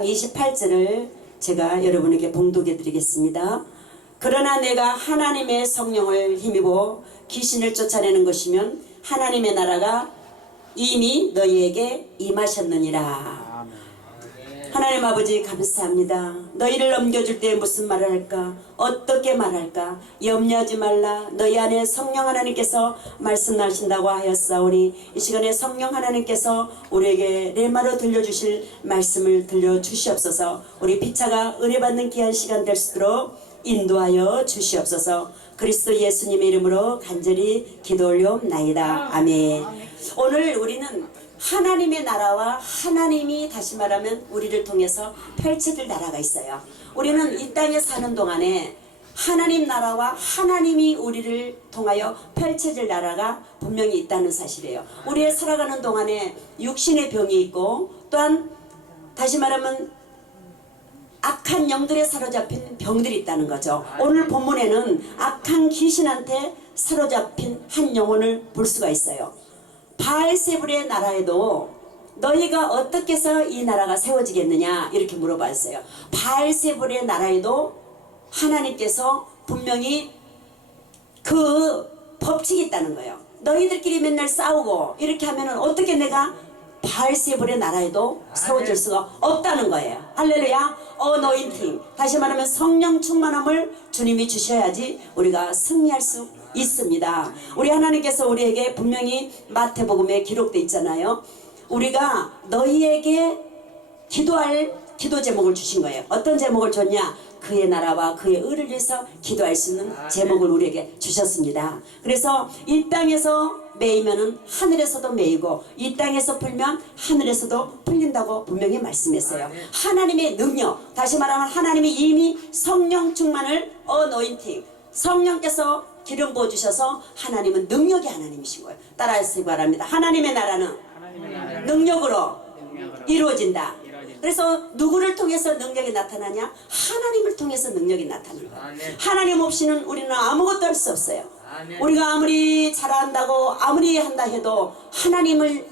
28절을 제가 여러분에게 봉독해 드리겠습니다. 그러나 내가 하나님의 성령을 힘입어 귀신을 쫓아내는 것이면 하나님의 나라가 이미 너희에게 임하셨느니라. 하나님 아버지 감사합니다. 너희를 넘겨줄 때 무슨 말을 할까? 어떻게 말할까? 염려하지 말라. 너희 안에 성령 하나님께서 말씀하신다고 하였사오니 이 시간에 성령 하나님께서 우리에게 레마로 들려주실 말씀을 들려주시옵소서. 우리 피차가 은혜받는 귀한 시간 될 수 있도록 인도하여 주시옵소서. 그리스도 예수님의 이름으로 간절히 기도 올려옵나이다. 아멘. 오늘 우리는 하나님의 나라와 하나님이 다시 말하면 우리를 통해서 펼쳐질 나라가 있어요. 우리는 이 땅에 사는 동안에 하나님 나라와 하나님이 우리를 통하여 펼쳐질 나라가 분명히 있다는 사실이에요. 우리의 살아가는 동안에 육신의 병이 있고 또한 다시 말하면 악한 영들에 사로잡힌 병들이 있다는 거죠. 오늘 본문에는 악한 귀신한테 사로잡힌 한 영혼을 볼 수가 있어요. 바알세불의 나라에도 너희가 어떻게 해서 이 나라가 세워지겠느냐 이렇게 물어봤어요. 바알세불의 나라에도 하나님께서 분명히 그 법칙이 있다는 거예요. 너희들끼리 맨날 싸우고 이렇게 하면은 어떻게 내가 바알세불의 나라에도 세워질 수가 없다는 거예요. 할렐루야. 어노인팅, 다시 말하면 성령 충만함을 주님이 주셔야지 우리가 승리할 수 있습니다. 우리 하나님께서 우리에게 분명히 마태복음에 기록되어 있잖아요. 우리가 너희에게 기도할 기도 제목을 주신 거예요. 어떤 제목을 줬냐? 그의 나라와 그의 의를 위해서 기도할 수 있는 제목을 우리에게 주셨습니다. 그래서 이 땅에서 매이면은 하늘에서도 매이고 이 땅에서 풀면 하늘에서도 풀린다고 분명히 말씀했어요. 하나님의 능력, 다시 말하면 하나님이 이미 성령 충만을 어노인팅, 성령께서 기름 부어주셔서 하나님은 능력의 하나님이신 거예요. 따라하시기 바랍니다. 하나님의 나라는 능력으로 이루어진다. 그래서 누구를 통해서 능력이 나타나냐? 하나님을 통해서 능력이 나타나는 거예요. 하나님 없이는 우리는 아무것도 할 수 없어요. 우리가 아무리 잘한다고 아무리 한다 해도 하나님이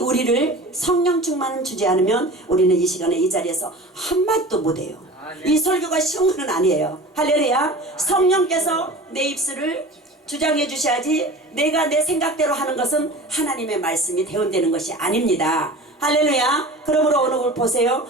우리를 성령 충만을 주지 않으면 우리는 이 시간에 이 자리에서 한마디도 못해요. 이 설교가 쉬운 건 아니에요. 할렐루야. 성령께서 내 입술을 주장해 주셔야지 내가 내 생각대로 하는 것은 하나님의 말씀이 대언되는 것이 아닙니다. 할렐루야. 그러므로 오늘 보세요.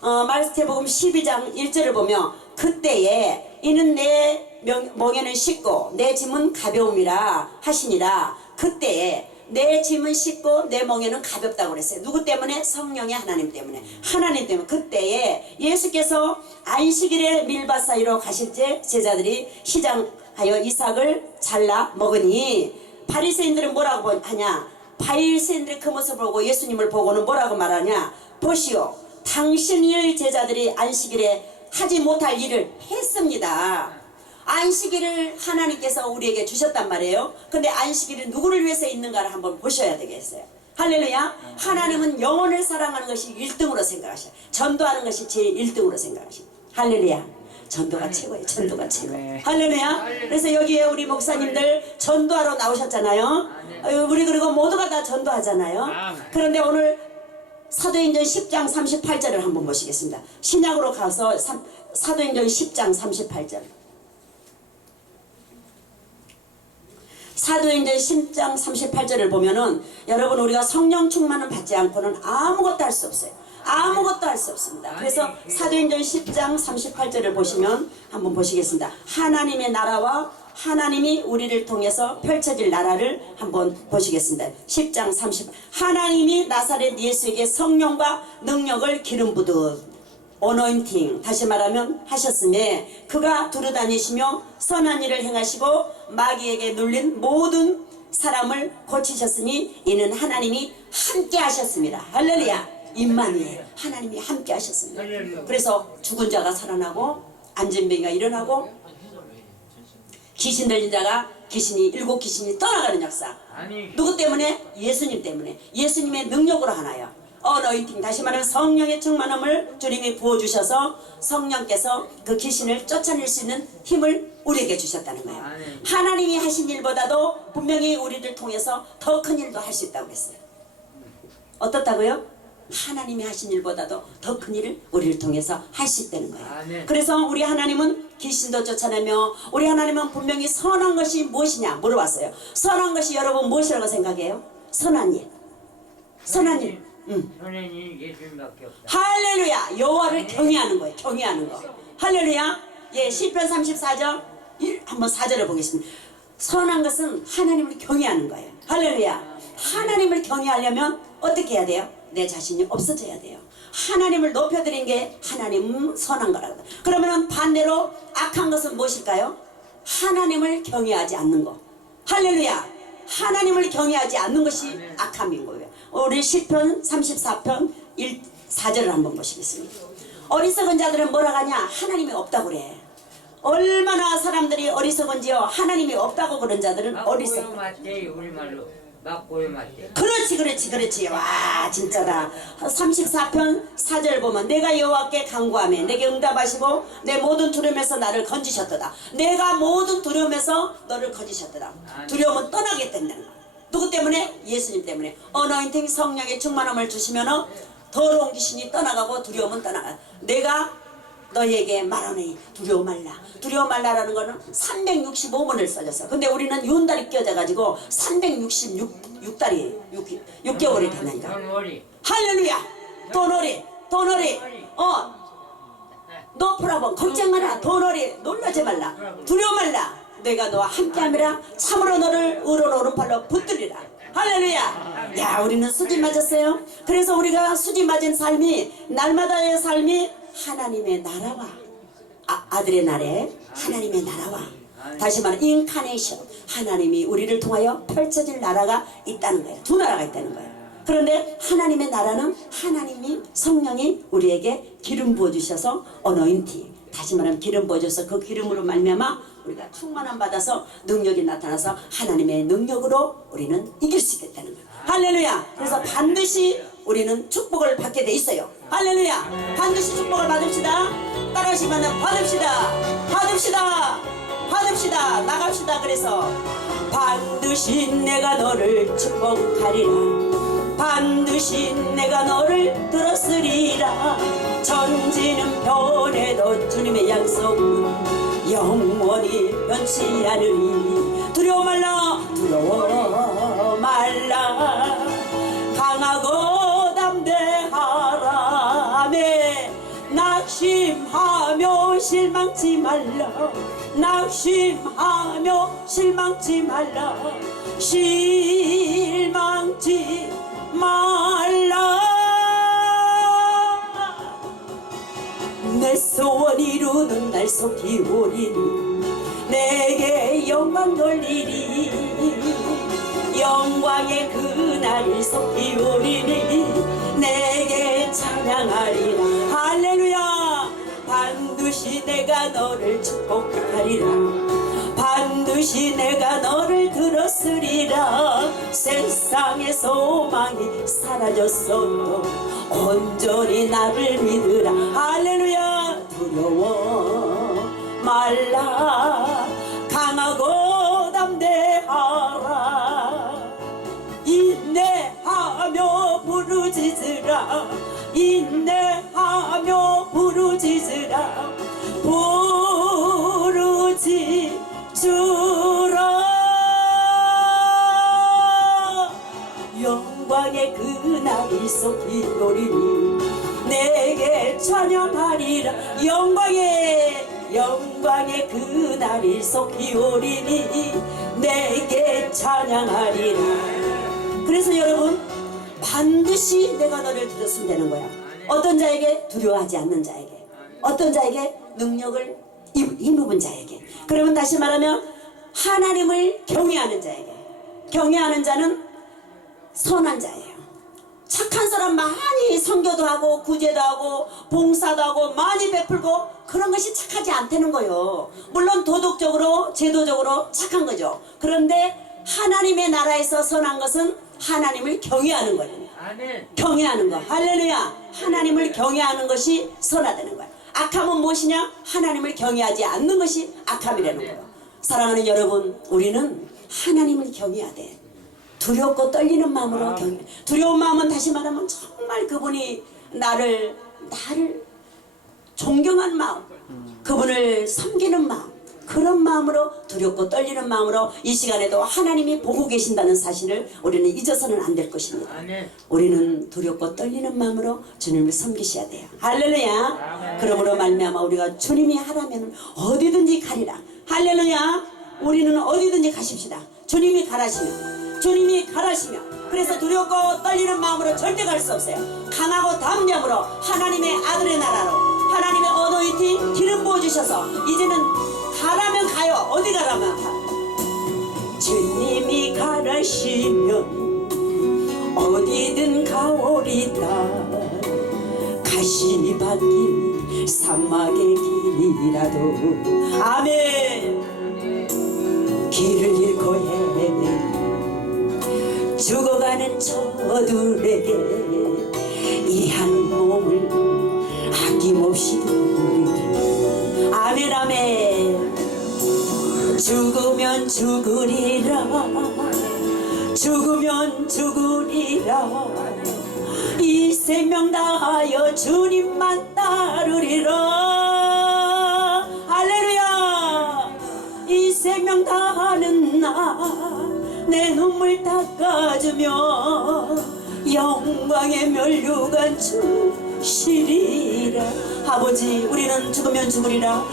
마태복음 12장 1절을 보면 그때에 이는 내 멍에는 쉽고 내 짐은 가벼움이라 하시니라. 그때에 내 짐은 쉽고 내 멍에는 가볍다고 그랬어요. 누구 때문에? 성령의 하나님 때문에. 하나님 때문에. 그때에 예수께서 안식일에 밀밭 사이로 가실 때 제자들이 시장하여 이삭을 잘라 먹으니 바리새인들은 뭐라고 하냐? 바리새인들의 그 모습을 보고 예수님을 보고는 뭐라고 말하냐? 보시오, 당신의 제자들이 안식일에 하지 못할 일을 했습니다. 안식일을 하나님께서 우리에게 주셨단 말이에요. 근데 안식일은 누구를 위해서 있는가를 한번 보셔야 되겠어요. 할렐루야. 하나님은 영혼을 사랑하는 것이 1등으로 생각하셔요. 전도하는 것이 제일 1등으로 생각하셔요. 할렐루야. 전도가 최고예요. 전도가 최고. 할렐루야. 그래서 여기에 우리 목사님들 전도하러 나오셨잖아요. 우리 그리고 모두가 다 전도하잖아요. 그런데 오늘 사도행전 10장 38절을 한번 보시겠습니다. 신약으로 가서 사도행전 10장 38절. 사도행전 10장 38절을 보면은 여러분 우리가 성령 충만을 받지 않고는 아무것도 할 수 없어요. 아무것도 할 수 없습니다. 그래서 사도행전 10장 38절을 보시면 한번 보시겠습니다. 하나님의 나라와 하나님이 우리를 통해서 펼쳐질 나라를 한번 보시겠습니다. 10장 30. 하나님이 나사렛 예수에게 성령과 능력을 기름 부듯 어노인팅, 다시 말하면 하셨음에 그가 두루다니시며 선한 일을 행하시고 마귀에게 눌린 모든 사람을 고치셨으니 이는 하나님이 함께 하셨습니다. 할렐루야. 임마누엘, 하나님이 함께 하셨습니다. 그래서 죽은 자가 살아나고 안진병이가 일어나고 귀신 들린 자가 일곱 귀신이 떠나가는 역사. 누구 때문에? 예수님 때문에. 예수님의 능력으로 하나요. 어노인팅, 다시 말하면 성령의 충만함을 주님이 부어주셔서 성령께서 그 귀신을 쫓아낼 수 있는 힘을 우리에게 주셨다는 거예요. 하나님이 하신 일보다도 분명히 우리를 통해서 더 큰 일도 할 수 있다고 그랬어요. 어떻다고요? 하나님이 하신 일보다도 더 큰 일을 우리를 통해서 할 수 있다는 거예요. 아멘. 그래서 우리 하나님은 귀신도 쫓아내며 우리 하나님은 분명히 선한 것이 무엇이냐 물어봤어요. 선한 것이 여러분 무엇이라고 생각해요? 선한 일. 선한 일. 선한 일 예수님밖에 없다. 할렐루야. 여호와를 경외하는 거예요. 경외하는 거. 할렐루야. 예, 시편 34절 한번 4절을 보겠습니다. 선한 것은 하나님을 경외하는 거예요. 할렐루야. 하나님을 경외하려면 어떻게 해야 돼요? 내 자신이 없어져야 돼요. 하나님을 높여드린 게 하나님은 선한 거라고. 그러면 반대로 악한 것은 무엇일까요? 하나님을 경외하지 않는 거. 할렐루야. 하나님을 경외하지 않는 것이 악함인 거예요. 우리 시편 34편 4절을 한번 보시겠습니다. 어리석은 자들은 뭐라고 하냐? 하나님이 없다고 그래. 얼마나 사람들이 어리석은지요. 하나님이 없다고 그런 자들은 어리석. 막고요 맞대 우리말로 막고요 맞대. 그렇지. 와 진짜다. 34편 4절 보면 내가 여호와께 간구하며 내게 응답하시고 내 모든 두려움에서 나를 건지셨도다. 내가 모든 두려움에서 너를 건지셨도다. 두려움은 떠나게 된다는 거야. 누구 때문에? 예수님 때문에. 어너인팅 성령의 충만함을 주시면 더러운 귀신이 떠나가고 두려움은 떠나가. 내가 너희에게 말하니 두려워 말라. 두려워 말라라는 거는 365문을 써줬어. 근데 우리는 윤달이 껴져가지고 366달이 6개월이 되니까. 돈월이. 할렐루야. 돈오리. 너 프라본 걱정 마라. 돈오리 놀라지 말라. 두려워 말라. 내가 너와 함께함이라. 참으로 너를 의로운 오른팔로 붙들리라. 할렐루야. 야 우리는 수지 맞았어요. 그래서 우리가 수지 맞은 삶이 날마다의 삶이 하나님의 나라와 아들의 날에 하나님의 나라와 다시 말해 인카네이션 하나님이 우리를 통하여 펼쳐질 나라가 있다는 거예요. 두 나라가 있다는 거예요. 그런데 하나님의 나라는 하나님이 성령이 우리에게 기름 부어주셔서 어너인티 다시 말하면 기름 부어줘서 그 기름으로 말미암아 우리가 충만함 받아서 능력이 나타나서 하나님의 능력으로 우리는 이길 수 있겠다는 거예요. 할렐루야. 그래서 반드시 우리는 축복을 받게 돼 있어요. 할렐루야. 반드시 축복을 받읍시다. 따라하시면 받읍시다. 나갑시다. 그래서 반드시 내가 너를 축복하리라. 반드시 내가 너를 들었으리라. 천지는 변해도 주님의 약속은 영원히 변치 않으니 두려워 말라. 강하고 담대하라며 낙심하며 실망치 말라. 실망치 말라. 내 소원 이루는 날 속히 오리니 내게 영광 돌리리. 영광의 그날이 속히 오리니 내게 찬양하리라. 할렐루야. 반드시 내가 너를 축복하리라. 반드시 내가 너를 들었으리라. 세상의 소망이 사라졌어도 온전히 나를 믿으라. 할렐루야. 두려워 말라. 강하고 담대하라. 인내하며 부르짖으라. 부르짖으라. 영광의 그날이 속히 오리니 내게 찬양하리라. 영광의 그날이 속히 오리니 내게 찬양하리라. 그래서 여러분 반드시 내가 너를 들었으면 되는 거야. 어떤 자에게? 두려워하지 않는 자에게. 어떤 자에게? 능력을 힘입은 자에게. 그러면 다시 말하면 하나님을 경외하는 자에게. 경외하는 자는 선한 자예요. 착한 사람 많이 선교도 하고 구제도 하고 봉사도 하고 많이 베풀고 그런 것이 착하지 않다는 거예요. 물론 도덕적으로 제도적으로 착한 거죠. 그런데 하나님의 나라에서 선한 것은 하나님을 경외하는 거예요. 아멘. 경외하는 거. 할렐루야. 하나님을 경외하는 것이 선하다는 거야. 악함은 무엇이냐? 하나님을 경외하지 않는 것이 악함이라는 거예요. 사랑하는 여러분, 우리는 하나님을 경외해야 돼. 두렵고 떨리는 마음으로 두려운 마음은 다시 말하면 정말 그분이 나를 존경한 마음, 그분을 섬기는 마음, 그런 마음으로 두렵고 떨리는 마음으로 이 시간에도 하나님이 보고 계신다는 사실을 우리는 잊어서는 안 될 것입니다. 아멘. 우리는 두렵고 떨리는 마음으로 주님을 섬기셔야 돼요. 할렐루야. 그러므로 말미암아 우리가 주님이 하라면 어디든지 가리라. 할렐루야. 우리는 어디든지 가십시다. 주님이 가라시면, 주님이 가라시면. 그래서 두렵고 떨리는 마음으로 절대 갈 수 없어요. 강하고 담력으로 하나님의 아들의 나라로, 하나님의 어노인팅 기름 부어주셔서 이제는 가라면 가요. 어디 가라면 가. 주님이 가라시면 어디든 가오리다. 가시밭길 사막의 길이라도 아멘. 길을 잃고 헤매는 죽어가는 저들에게 이 한 몸을 아낌없이 드리리. 아멘 아멘. 죽으면 죽으리라, 죽으면 죽으리라. 이 생명 다하여 주님만 따르리라. 할렐루야. 이 생명 다하는 나 내 눈물 닦아주며 영광의 면류관 주시리라. 아버지, 우리는 죽으면 죽으리라,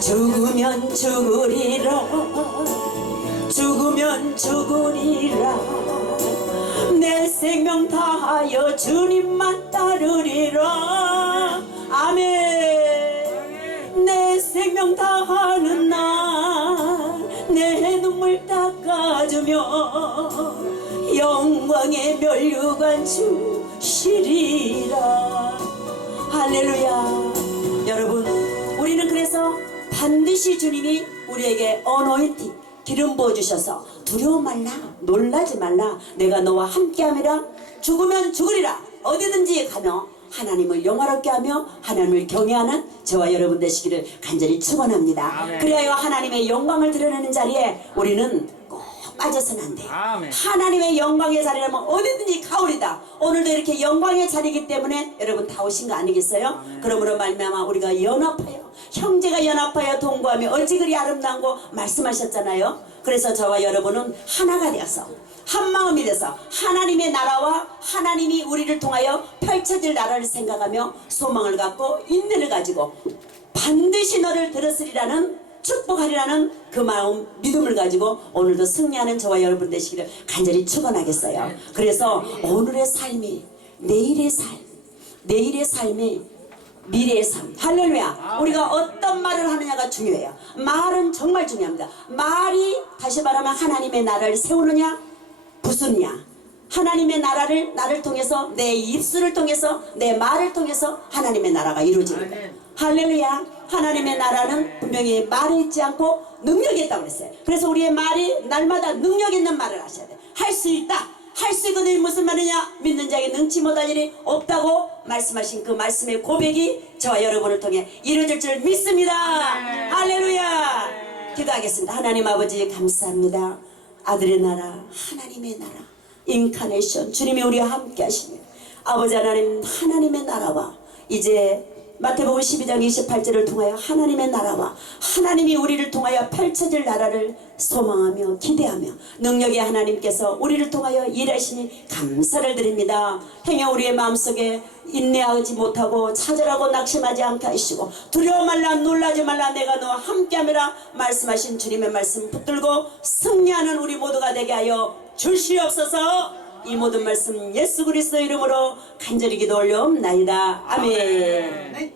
죽으면 죽으리라, 죽으면 죽으리라. 내 생명 다하여 주님만 따르리라. 아멘. 내 생명 다하는 날 내 눈물 닦아주며 영광의 면류관 주시리라. 할렐루야. 여러분, 우리는 그래서 반드시 주님이 우리에게 어노인팅 기름 부어주셔서 두려워 말라, 놀라지 말라, 내가 너와 함께함이라. 죽으면 죽으리라. 어디든지 가며 하나님을 영화롭게 하며 하나님을 경외하는 저와 여러분 되시기를 간절히 축원합니다. 아멘. 그리하여 하나님의 영광을 드러내는 자리에 우리는 꼭 빠져서는 안 돼요. 아멘. 하나님의 영광의 자리라면 어디든지 가오리다. 오늘도 이렇게 영광의 자리이기 때문에 여러분 다 오신 거 아니겠어요? 그러므로 말미암아 우리가 연합하여, 형제가 연합하여 동거하며 어찌 그리 아름다운고 말씀하셨잖아요. 그래서 저와 여러분은 하나가 되어서 한 마음이 돼서 하나님의 나라와 하나님이 우리를 통하여 펼쳐질 나라를 생각하며 소망을 갖고 인내를 가지고 반드시 너를 들었으리라는, 축복하리라는 그 마음, 믿음을 가지고 오늘도 승리하는 저와 여러분 되시기를 간절히 축원하겠어요. 그래서 오늘의 삶이 내일의 삶, 내일의 삶이 미래의 삶. 할렐루야. 우리가 어떤 말을 하느냐가 중요해요. 말은 정말 중요합니다. 말이 다시 말하면 하나님의 나라를 세우느냐 부수느냐. 하나님의 나라를 나를 통해서, 내 입술을 통해서, 내 말을 통해서 하나님의 나라가 이루어집니다. 할렐루야. 하나님의 나라는 분명히 말에 있지 않고 능력이 있다고 그랬어요. 그래서 우리의 말이 날마다 능력 있는 말을 하셔야 돼. 할 수 있다, 할 수 있거든. 무슨 말이냐? 믿는 자에게 능치 못할 일이 없다고 말씀하신 그 말씀의 고백이 저와 여러분을 통해 이루어질 줄 믿습니다. 할렐루야. 기도하겠습니다. 하나님 아버지 감사합니다. 아들의 나라, 하나님의 나라, 인카네이션, 주님이 우리와 함께 하시며 아버지 하나님, 하나님의 나라와 이제 마태복음 12장 28절을 통하여 하나님의 나라와 하나님이 우리를 통하여 펼쳐질 나라를 소망하며 기대하며 능력의 하나님께서 우리를 통하여 일하시니 감사를 드립니다. 행여 우리의 마음속에 인내하지 못하고 차절하고 낙심하지 않게 하시고 두려워 말라, 놀라지 말라, 내가 너와 함께함이라 말씀하신 주님의 말씀 붙들고 승리하는 우리 모두가 되게 하여 주시옵소서. 이 모든 말씀 예수 그리스도 이름으로 간절히 기도 올려옵나이다. 아멘.